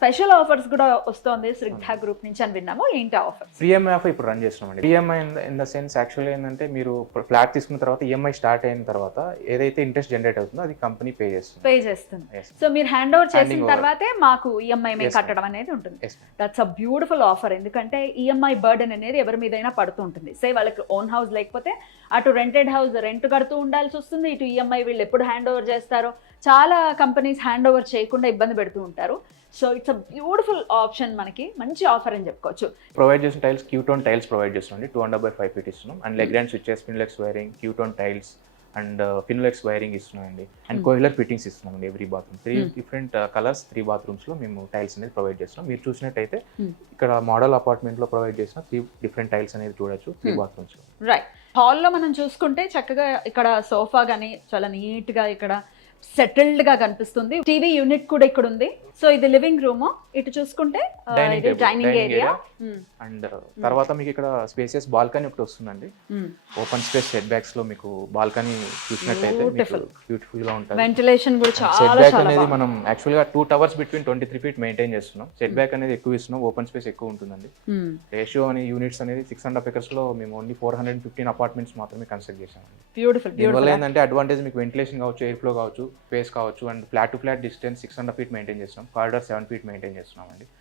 Special offers కూడా వస్తోంది శ్రీగ్ధ group నుంచి అని విన్నాము. ఏంటి ఆఫర్ ఈఎంఐ ఆఫ్ ఇప్పుడు రన్ చేస్తున్నామండి. EMI in the sense actually ఏంటంటే మీరు ఫ్లాట్ తీసుకున్న తర్వాత ఈఎంఐ స్టార్ట్ అయిన తర్వాత ఏదైతే ఇంట్రెస్ట్ జనరేట్ అవుతుందో అది కంపెనీ పే చేస్తుంది. పే చేస్తుంది. సో మీరు హ్యాండ్ ఓవర్ చేసిన. తర్వాతే మాకు ఈఎంఐ మేము Yes, ma'am. కట్టడం అనేది ఉంటుంది. దట్స్ అ బ్యూటిఫుల్ ఆఫర్ ఎందుకంటే ఈఎంఐ బర్డెన్ అనేది ఎవరి మీదైనా పడుతూ ఉంటుంది. సే వాళ్ళకి ఓన్ హౌస్ లేకపోతే అటు రెంటెడ్ హౌస్ రెంట్ కడుతూ ఉండాల్సి వస్తుంది. ఇటు ఈఎంఐ వీళ్ళు ఎప్పుడు హ్యాండ్ ఓవర్ చేస్తారో చాలా కంపెనీస్ హ్యాండ్ ఓవర్ చేయకుండా ఇబ్బంది పెడుతూ ఉంటారు. So it's a beautiful option మనకి. మంచి ఆఫర్ అని చెప్పుకోవచ్చు. ప్రొవైడ్ చేసిన టైల్స్ క్యూటోన్ టైల్స్ ప్రొవైడ్ చేస్తున్నాం. Two hundred by five feet ఇస్తున్నాం. And Legrand switches Finolex wiring క్యూటోన్ tiles and Finolex wiring ఇస్తున్నామండి. అండ్. కోయిలర్ ఫిట్టింగ్స్ ఇస్తున్నామండి every bathroom three. Different colours three బాత్రూమ్స్లో మేము టైల్స్ అనేది ప్రొవైడ్ చేస్తున్నాం. మీరు చూసినట్టయితే Hmm. ఇక్కడ మోడల్ అపార్ట్మెంట్లో ప్రొవైడ్ చేసిన త్రీ డిఫరెంట్ టైల్స్ అనేది చూడొచ్చు త్రీ. బాత్రూమ్స్లో రైట్ హాల్లో మనం చూసుకుంటే చక్కగా ఇక్కడ సోఫా కానీ చాలా నీట్గా ఇక్కడ సెటిల్డ్గా కనిపిస్తుంది. టీవీ యూనిట్ కూడా ఇక్కడ ఉంది. సో ఇది లివింగ్ రూమ్. ఇటు చూసుకుంటే ఇది డైనింగ్ ఏరియా అండ్ తర్వాత మీకు ఇక్కడ స్పేసెస్ బాల్కనీ ఒకటి వస్తుందండి. ఓపెన్ స్పేస్ సెట్ బ్యాక్స్లో మీకు బాల్కనీ చూసినట్టయితే. బ్యూటిఫుల్గా ఉంటుంది. వెంటిలేషన్ కూడా చాలా బ్యాక్ అనేది. మనం యాక్చువల్గా two towers between twenty three feet maintain చేస్తున్నాం. సెట్ బ్యాక్ అనేది ఎక్కువ ఇస్తున్నాం. ఓపెన్ స్పేస్ ఎక్కువ ఉంటుందండి. రేషియో అనే యూనిట్స్ అనేది సిక్స్ హండ్రెడ్ ఎకర్స్లో మేము only four hundred fifteen apartments మాత్రమే కన్స్ట్రక్ట్ బ్యూటిఫుల్ దీనివల్ల బ్యూటిఫుల్ ఏంటంటే అడ్వాంటేజ్ మీకు వెంటిలేషన్ కావచ్చు ఎయిర్ ఫ్లో కావచ్చు. స్పేస్ కావచ్చు and flat to flat distance six hundred feet maintain చేస్తున్నాం కారిడార్ సెవెన్ ఫీట్ మెయింటైన్ చేస్తున్నాం అండి